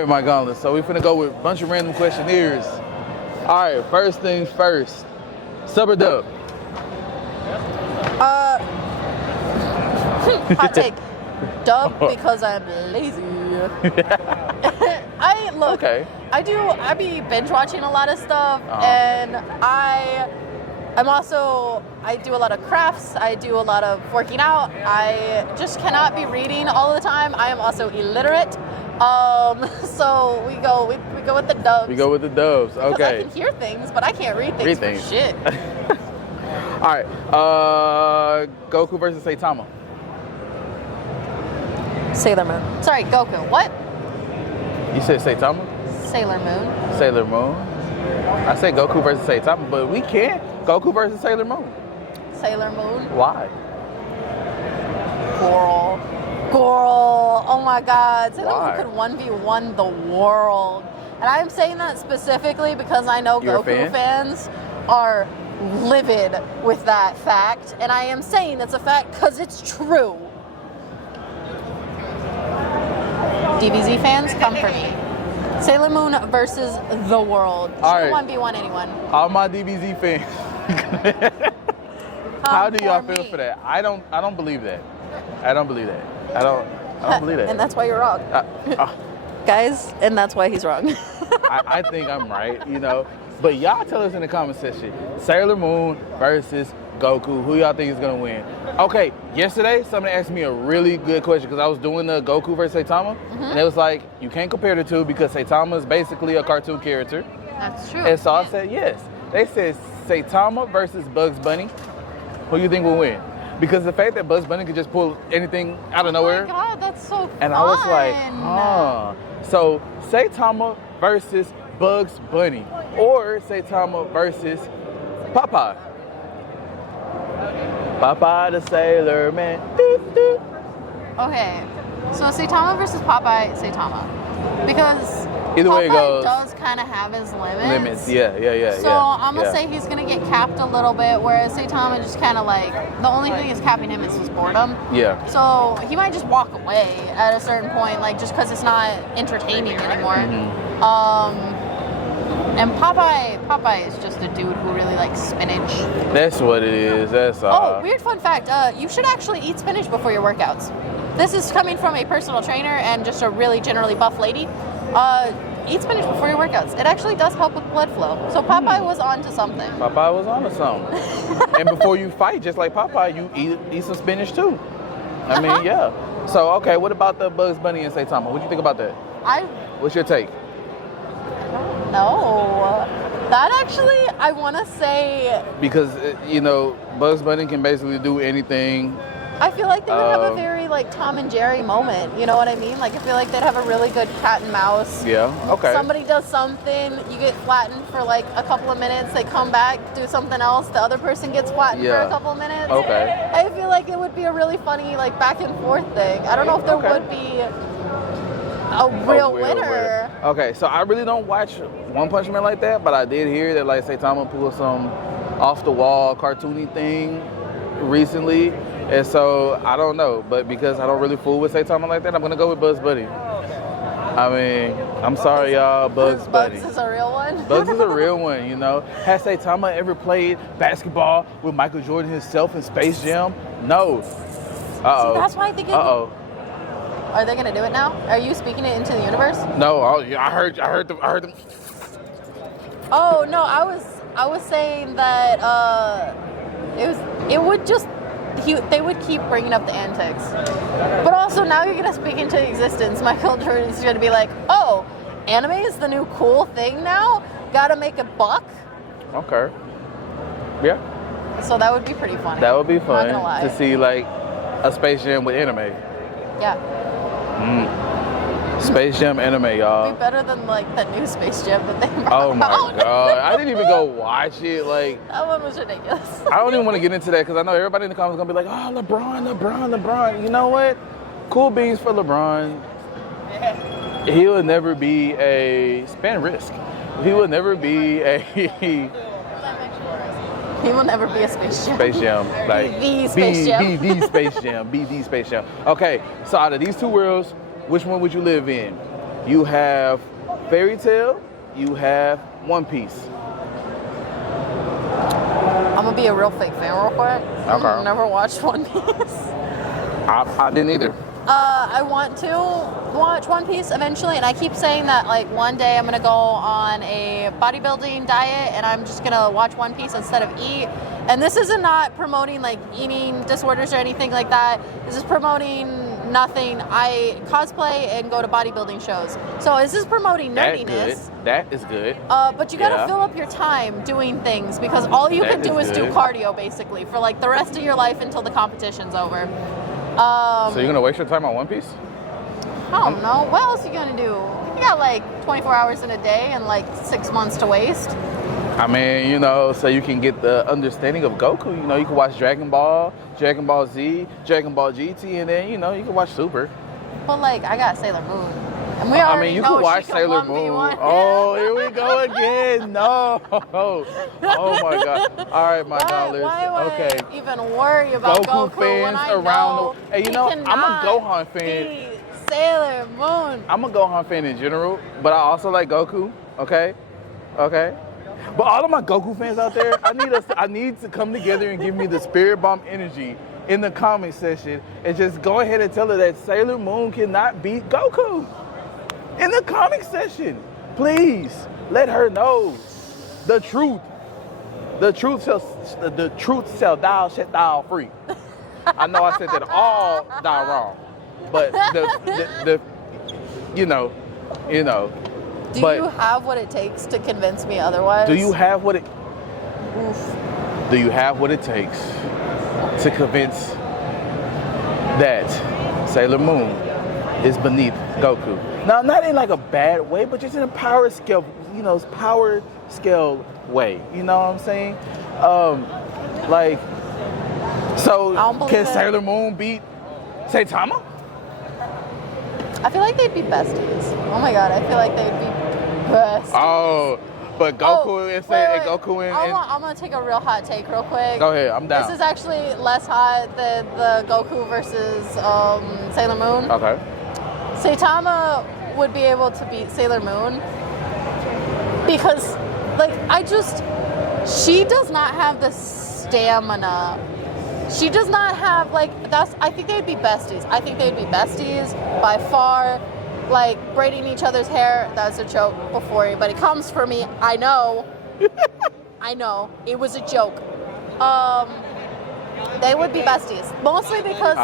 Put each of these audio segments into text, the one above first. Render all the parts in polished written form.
right, my gauntlet. So we finna go with a bunch of random questionnaires. All right, first things first. Sub or dub? Hot take. Dub because I'm lazy. Okay. I be binge watching a lot of stuff, and I do a lot of crafts. I do a lot of working out. I just cannot be reading all the time. I am also illiterate. So we go with the dubs. We go with the dubs. Okay. Because I can hear things, but I can't read things for shit. All right. Goku versus Saitama. Sailor Moon. Sorry, Goku. What? You said Saitama? Sailor Moon. Sailor Moon. I said Goku versus Saitama, but we can't. Goku versus Sailor Moon. Sailor Moon. Why? Girl. Oh my God. Sailor Why? Moon could 1v1 the world. And I'm saying that specifically because I know You're Goku fans are livid with that fact. And I am saying it's a fact because it's true. DBZ fans, come for me. Sailor Moon versus the world. She can 1v1 anyone. All my DBZ fans. How do y'all feel for that? I don't believe that. I don't believe that. I don't believe that. And that's why you're wrong. Guys, and that's why he's wrong. I think I'm right, you know. But y'all tell us in the comment section. Sailor Moon versus Goku. Who y'all think is going to win? Okay, yesterday somebody asked me a really good question because I was doing the Goku versus Saitama. And it was like, you can't compare the two because Saitama is basically a cartoon character. That's true. And so I said yes. They said Saitama versus Bugs Bunny. Who you think will win? Because the fact that Bugs Bunny could just pull anything out of nowhere. Oh my God, that's so fun. And I was like, So Saitama versus Bugs Bunny. Or Saitama versus Popeye. Popeye the Sailor Man. Okay, so Saitama versus Popeye, Saitama. Because either way it goes, does kind of have his limits. Yeah. So I'm going to say he's going to get capped a little bit, whereas Saitama just kind of like, the only thing is capping him is his boredom. Yeah. So he might just walk away at a certain point, like just because it's not entertaining anymore. And Popeye is just a dude who really likes spinach. That's what it is. That's all. Oh, weird fun fact. You should actually eat spinach before your workouts. This is coming from a personal trainer and just a really generally buff lady. Eat spinach before your workouts. It actually does help with blood flow. So Popeye was on to something. Popeye was on to something. And before you fight, just like Popeye, you eat some spinach too. I mean, yeah. So, okay, what about the Bugs Bunny and Saitama? What do you think about that? What's your take? No, that actually, I want to say... Because, you know, Bugs Bunny can basically do anything. I feel like they would have a very, like, Tom and Jerry moment. You know what I mean? Like, I feel like they'd have a really good cat and mouse. Yeah, okay. Somebody does something, you get flattened for, like, a couple of minutes. They come back, do something else. The other person gets flattened for a couple of minutes. Okay. I feel like it would be a really funny, like, back and forth thing. I don't know if there would be... a real winner. Okay, so I really don't watch One Punch Man like that, but I did hear that like Saitama pulled some off the wall cartoony thing recently, and so I don't know. But because I don't really fool with Saitama like that, I'm gonna go with Bugs Bunny. I mean, I'm sorry, y'all, Bugs Bunny. Bugs is a real one. Bugs is a real one, you know. Has Saitama ever played basketball with Michael Jordan himself in Space Jam? No. See, that's why I think. Are they gonna do it now? Are you speaking it into the universe? No, I heard them. Oh no, I was saying that they would keep bringing up the antics, but also now you're gonna speak into existence. Michael Jordan's gonna be like, oh, anime is the new cool thing now. Gotta make a buck. Okay. Yeah. So that would be pretty funny. That would be fun Not gonna lie. to see like a Space Jam with anime. Yeah. Space Jam anime, y'all. It'd be better than like the new Space Jam that they brought Oh my out. God. I didn't even go watch it. Like, that one was ridiculous. I don't even want to get into that because I know everybody in the comments is going to be like, oh, LeBron. You know what? Cool beans for LeBron. He will never be a spend risk. He will never be a... He will never be a Space Jam. Space Jam. Like, the Space Jam. Be the Space Jam. Be the Space Jam. Okay, so out of these two worlds, which one would you live in? You have Fairy Tail. You have One Piece. I'm gonna be a real fake fan real quick. Okay. I've never watched One Piece. I didn't either. I want to watch One Piece eventually, and I keep saying that like one day I'm gonna go on a bodybuilding diet and I'm just gonna watch One Piece instead of eat. And this isn't not promoting like eating disorders or anything like that. This is promoting nothing. I cosplay and go to bodybuilding shows. So this is promoting nerdiness. That is good. But you gotta fill up your time doing things because all you can do is do cardio basically for like the rest of your life until the competition's over. So you're gonna waste your time on One Piece? I don't know. What else are you gonna do? You got like 24 hours in a day and like 6 months to waste. I mean, you know, so you can get the understanding of Goku. You know, you can watch Dragon Ball, Dragon Ball Z, Dragon Ball GT, and then, you know, you can watch Super. But like, I got Sailor Moon. And we I mean, you know can watch she Sailor 1v1. Moon. Oh, here we go again. No. Oh my God. All right, my dollars. Why would okay. I even worry about Goku fans when I around know the. Hey, you know, I'm a Gohan fan. be Sailor Moon. I'm a Gohan fan in general, but I also like Goku. Okay. But all of my Goku fans out there, I need to come together and give me the Spirit Bomb energy in the comment section and just go ahead and tell her that Sailor Moon cannot beat Goku. In the comic section, please let her know the truth. The truth shall thou set thou free. I know I said that all die wrong, but the you know. Do you have what it takes to convince me otherwise? Do you have what it? Oof. Do you have what it takes to convince that Sailor Moon is beneath Goku? Now, not in like a bad way, but just in a power scale, power scale way. You know what I'm saying? So can Sailor Moon beat Saitama? I feel like they'd be besties. Oh my God, I feel like they'd be besties. Oh, but Goku I'm gonna take a real hot take real quick. Go ahead, I'm down. This is actually less hot than the Goku versus Sailor Moon. Okay. Saitama would be able to beat Sailor Moon because, she does not have the stamina. She does not have, I think they'd be besties. I think they'd be besties by far. Like, braiding each other's hair, that's a joke before anybody comes for me. I know. I know. It was a joke. They would be besties. Mostly because,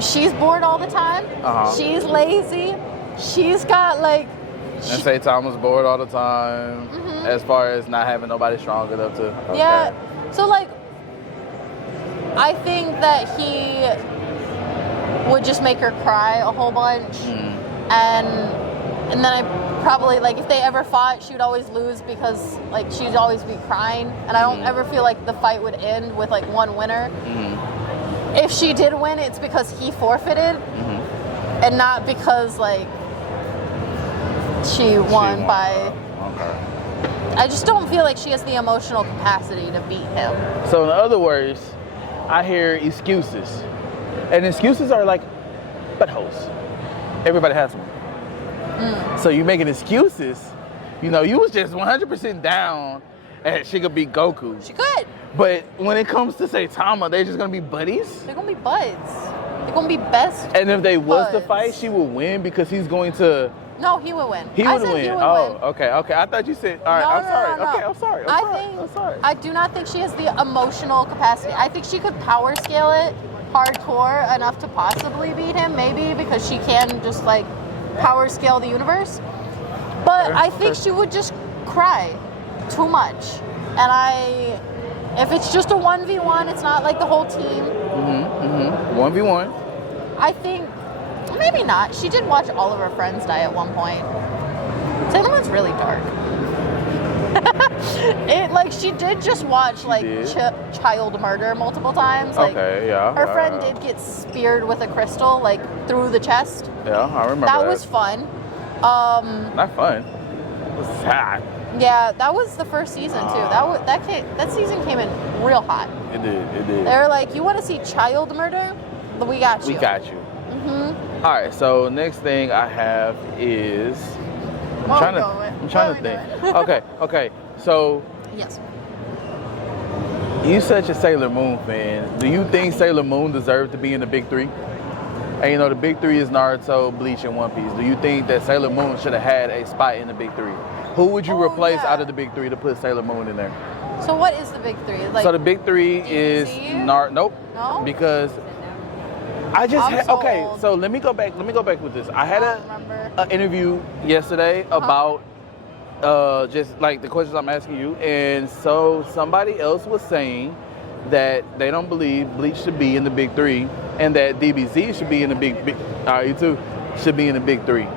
she's bored all the time. Uh-huh. She's lazy. She's got, And Saitama's bored all the time, as far as not having nobody strong enough to. Okay. Yeah. So, I think that he would just make her cry a whole bunch. And then I probably, if they ever fought, she would always lose because, she'd always be crying. And I don't ever feel like the fight would end with, one winner. If she did win, it's because he forfeited. And not because, she won by... Okay. I just don't feel like she has the emotional capacity to beat him. So in other words, I hear excuses. And excuses are like buttholes. Everybody has one. So you're making excuses. You was just 100% down and she could beat Goku. She could. But when it comes to Saitama, they're just going to be buddies? They're going to be buds. They're going to be best And if they was buds. to fight, she would win because he's going to... No, he would win. He would win. He would win. win. Okay. I thought you said... All right, No, I'm sorry. no. Okay, I'm sorry. I'm sorry. I do not think she has the emotional capacity. I think she could power scale it hardcore enough to possibly beat him, maybe, because she can just, power scale the universe. But I think she would just cry too much. And if it's just a 1v1, it's not like the whole team. 1v1. I think, maybe not. She did watch all of her friends die at one point. Sailor Moon's really dark. She did just watch, child murder multiple times. Okay, yeah. Her friend did get speared with a crystal, through the chest. Yeah, I remember that. That was fun. Not fun. It was sad. Yeah, that was the first season, too. That season came in real hot. It did. They were like, you want to see child murder? We got you. We got you. All right, so next thing I have is I'm trying to think. Okay. So Yes. you such a Sailor Moon fan. Do you think Sailor Moon deserved to be in the big three? And you know the big three is Naruto, Bleach, and One Piece. Do you think that Sailor Moon should have had a spot in the big three? Who would you replace out of the big three to put Sailor Moon in there? So what is the big three? Like, So the big three DBZ? is Nope. No? Because I just I'm had, so okay. old. So let me go back with this. I had I don't remember. an interview yesterday about just like the questions I'm asking you, and so somebody else was saying that they don't believe Bleach should be in the big three, and that DBZ should be in the big. You too should be in the big three.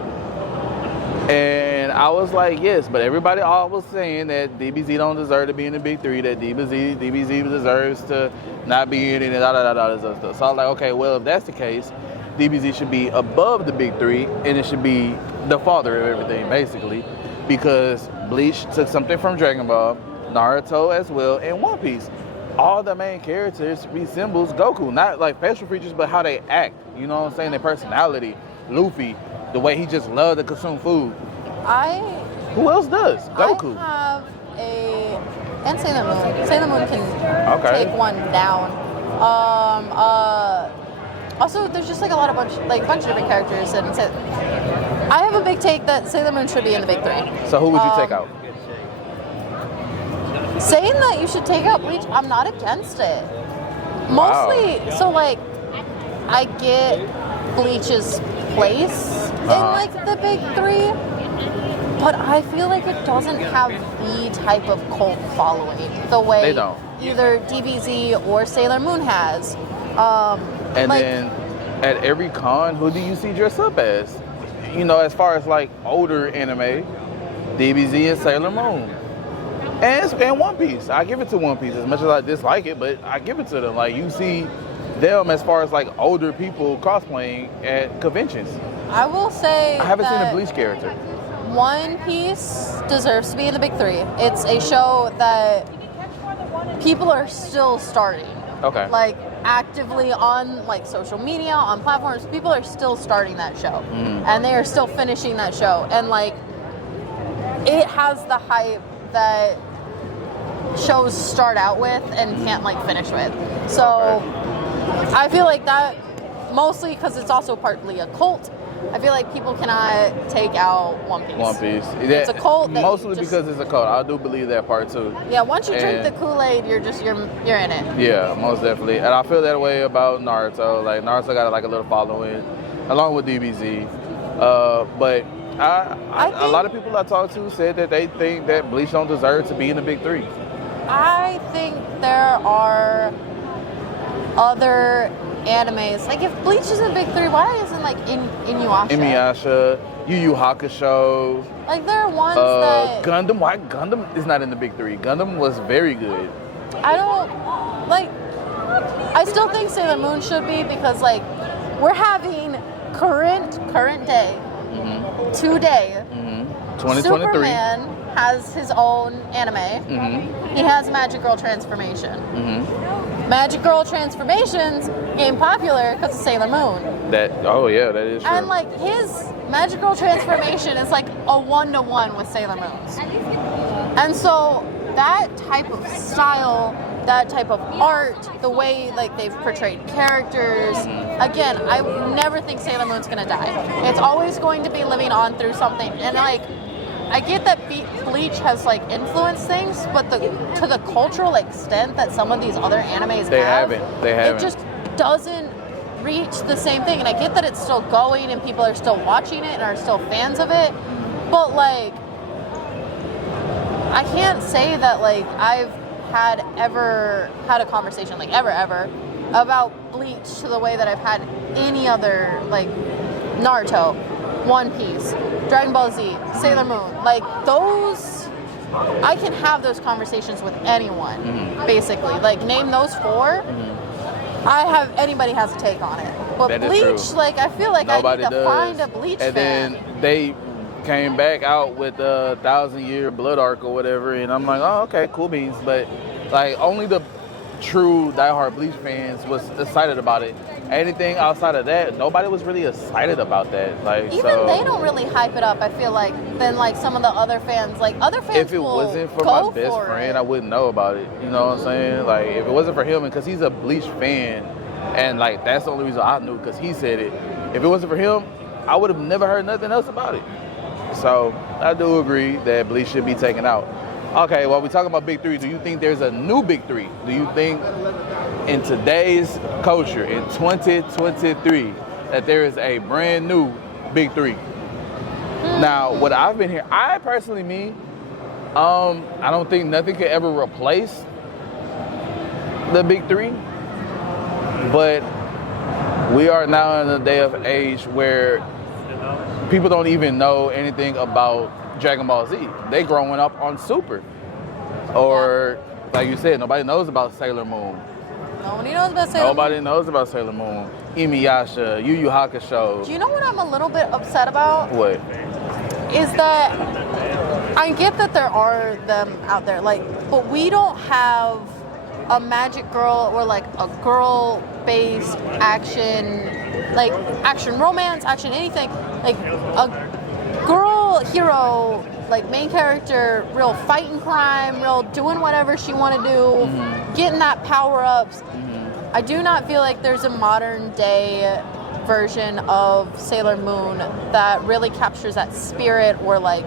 And I was like, yes, but everybody all was saying that DBZ don't deserve to be in the big three, that DBZ deserves to not be in it, and stuff. So I was like, okay, well, if that's the case, DBZ should be above the big three, and it should be the father of everything, basically, because Bleach took something from Dragon Ball, Naruto as well, and One Piece. All the main characters resembles Goku, not like facial features, but how they act. You know what I'm saying? Their personality. Luffy, the way he just loved to consume food. Who else does? Goku. I have and Sailor Moon. Sailor Moon can take one down. Also, there's just like a bunch of different characters, and I have a big take that Sailor Moon should be in the big three. So who would you take out? Saying that you should take out Bleach, I'm not against it. Mostly, so like, I get Bleach's place in like the big three, but I feel like it doesn't have the type of cult following the way either DBZ or Sailor Moon has. And like, then at every con, who do you see dress up as? You know, as far as like older anime, DBZ and Sailor Moon. And One Piece. I give it to One Piece as much as I dislike it, but I give it to them. Like, you see them as far as like older people cosplaying at conventions. I will say I haven't seen a Bleach character. One Piece deserves to be in the big three. It's a show that people are still starting. Okay. Like, actively on like social media, on platforms, people are still starting that show. And they are still finishing that show. And like, it has the hype that shows start out with and can't like finish with. So I feel like that, mostly because it's also partly a cult, I feel like people cannot take out One Piece. One Piece. It's a cult. Mostly because it's a cult. I do believe that part too. Yeah, once you drink the Kool-Aid, you're in it. Yeah, most definitely. And I feel that way about Naruto. Like, Naruto got like a little following, along with DBZ. But a lot of people I talked to said that they think that Bleach don't deserve to be in the big three. I think there are other animes. Like, if Bleach is in the big three, why isn't like Inuyasha? Inuyasha, Yu Yu Hakusho. Like, there are ones that Gundam. Why Gundam is not in the big three? Gundam was very good. I don't like. I still think Sailor Moon should be, because like, we're having current day. Today, 2023. Superman has his own anime. He has Magic Girl Transformation. Magic Girl Transformations became popular because of Sailor Moon. That is true. And like, his Magic Girl Transformation is like a 1-to-1 with Sailor Moon's. And so that type of style, that type of art, the way like they've portrayed characters, again, I never think Sailor Moon's gonna die. It's always going to be living on through something. And like, I get that Bleach has like influenced things, but to the cultural extent that some of these other animes have, it just doesn't reach the same thing. And I get that it's still going and people are still watching it and are still fans of it, but like, I can't say that like I've ever had a conversation, like ever, about Bleach to the way that I've had any other, like Naruto, One Piece, Dragon Ball Z, Sailor Moon. Like, those, I can have those conversations with anyone, basically. Like, name those four, anybody has a take on it. But that Bleach, like, I feel like nobody I need to does. find a Bleach and fan. Then they came back out with the 1,000-year blood arc or whatever, and I'm like, oh, okay, cool beans. But like, only the true diehard Bleach fans was excited about it. Anything outside of that, nobody was really excited about that. Like, Even so, they don't really hype it up, I feel like, than like some of the other fans. Like other fans if it will wasn't for go my best for friend, it. I wouldn't know about it. You know what I'm saying? Like, if it wasn't for him, and because he's a Bleach fan, and like that's the only reason I knew, because he said it. If it wasn't for him, I would have never heard nothing else about it. So I do agree that Bleach should be taken out. Okay, while we're talking about Big Three, do you think there's a new Big Three? Do you think in today's culture, in 2023, that there is a brand new Big Three? Now, what I've been hearing, I personally, I don't think nothing could ever replace the Big Three, but we are now in a day of age where people don't even know anything about Dragon Ball Z. They growing up on Super. Or, like you said, nobody knows about Sailor Moon. Nobody knows about Sailor Moon. Nobody knows about Sailor Moon. Inuyasha, Yu Yu Hakusho. Do you know what I'm a little bit upset about? What? Is that I get that there are them out there, like, but we don't have a magic girl or like a girl-based action, like action romance, action anything, like a girl hero, like main character, real fighting crime, real doing whatever she want to do, getting that power-ups. I do not feel like there's a modern day version of Sailor Moon that really captures that spirit or like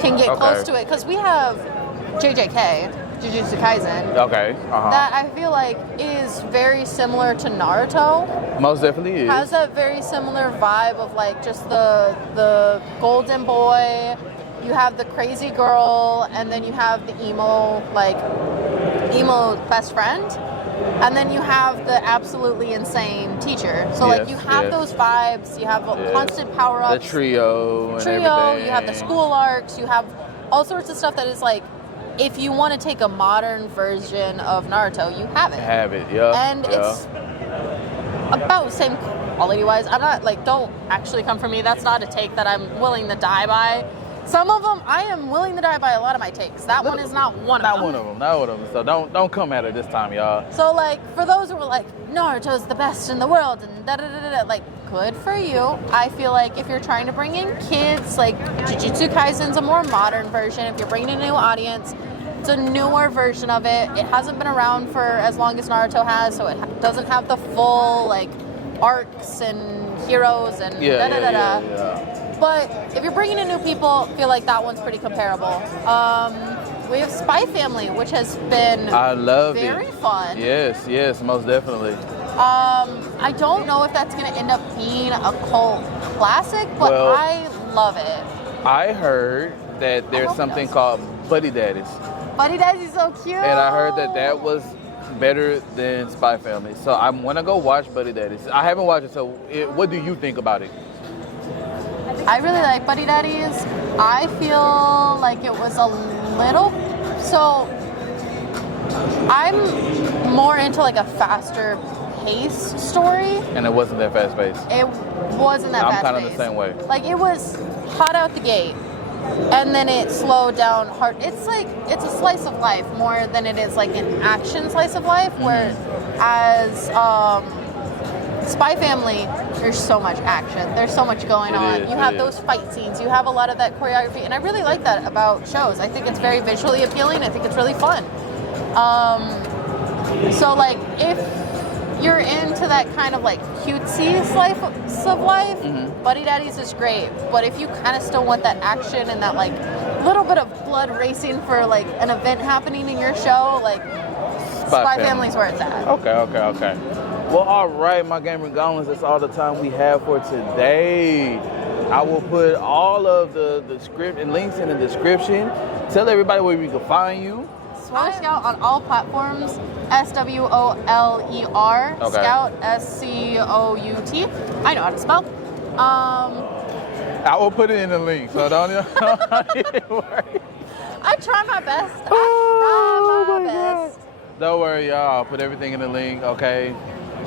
can get close to it, because we have JJK, Jujutsu Kaisen, that I feel like is very similar to Naruto. Most definitely is. Has that very similar vibe of like just the golden boy, you have the crazy girl, and then you have the emo best friend, and then you have the absolutely insane teacher. So like you have those vibes, you have constant power-ups. The trio and everything. You have the school arcs, you have all sorts of stuff that is like, if you want to take a modern version of Naruto, you have it. And it's about the same quality-wise. I'm not like, don't actually come for me. That's not a take that I'm willing to die by. Some of them, I am willing to die by a lot of my takes. That one is not one of them. Not one of them. So don't come at her this time, y'all. So like, for those who were like, Naruto's the best in the world and da-da-da-da-da, like, good for you. I feel like if you're trying to bring in kids, like Jujutsu Kaisen's a more modern version. If you're bringing in a new audience, it's a newer version of it. It hasn't been around for as long as Naruto has, so it doesn't have the full like arcs and heroes and da-da-da-da. But if you're bringing in new people, I feel like that one's pretty comparable. We have Spy Family, which has been very fun. Yes, most definitely. I don't know if that's going to end up being a cult classic, but I love it. I heard that there's something called Buddy Daddies. Buddy Daddies is so cute. And I heard that was better than Spy Family. So I'm going to go watch Buddy Daddies. I haven't watched it, so what do you think about it? I really like Buddy Daddies. I feel like it was a little... So, I'm more into like a faster paced story. And it wasn't that fast paced? It wasn't that fast paced. I'm kind of the same way. Like, it was hot out the gate, and then it slowed down hard. It's like, it's a slice of life more than it is like an action slice of life, where as... Spy Family, there's so much action. There's so much going on. You have those fight scenes. You have a lot of that choreography. And I really like that about shows. I think it's very visually appealing. I think it's really fun. So, like, if you're into that kind of, like, cutesy slice of life, Buddy Daddies is great. But if you kind of still want that action and that, like, little bit of blood racing for, like, an event happening in your show, like, Spy Family's where it's at. Okay. Well, all right, my GamerGauntlets, that's all the time we have for today. I will put all of the script and links in the description. Tell everybody where we can find you. swolerscout on all platforms. SWOLER. Scout, SCOUT. I know how to spell. I will put it in the link, so don't worry. I try my best. Best. Don't worry, y'all. I'll put everything in the link, okay?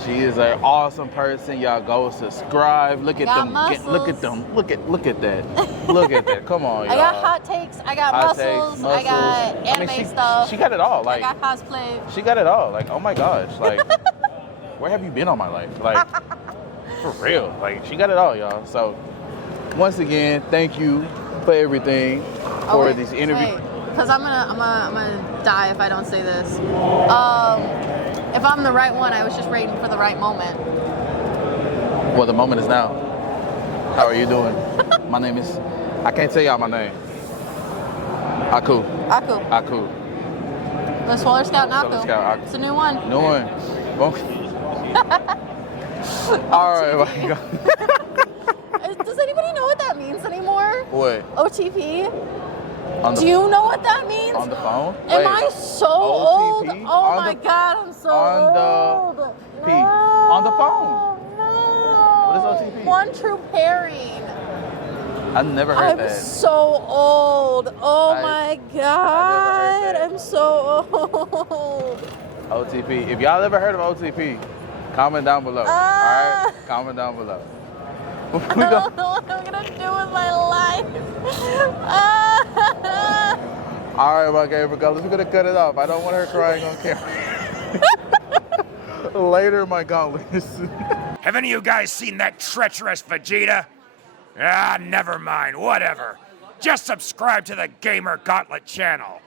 She is an awesome person. Y'all go subscribe. Look at Got them. muscles. Look at them. Look at that. Look at that. Come on, y'all. I got hot takes. I got Hot muscles. takes, I got anime stuff. She got it all. Like I got cosplay. she got it all. Like, oh my gosh. Like, where have you been all my life? Like, for real. Like, she got it all, y'all. So, once again, thank you for everything for this interview. Because I'm gonna die if I don't say this. If I'm the right one, I was just waiting for the right moment. Well, the moment is now. How are you doing? My name is. I can't tell y'all my name. Aku. The swolerscout Naku. Swolerscout. It's a new one. New one. All right. My God. Does anybody know what that means anymore? What? OTP? Do you know what that means? On the phone? Am I so old? OTP? Oh my God, I'm so old. The P. On the phone. No. What is OTP? One true pairing. I've never heard I'm that. so old. Oh my God. that. I'm so old. OTP. If y'all ever heard of OTP, comment down below. All right? Comment down below. I don't know what I'm going to do with my life. All right, my gamer colors. We're going to cut it off. I don't want her crying on camera. Later, my gauntlets. Have any of you guys seen that treacherous Vegeta? Ah, never mind, whatever. Just subscribe to the GamerGauntlet channel.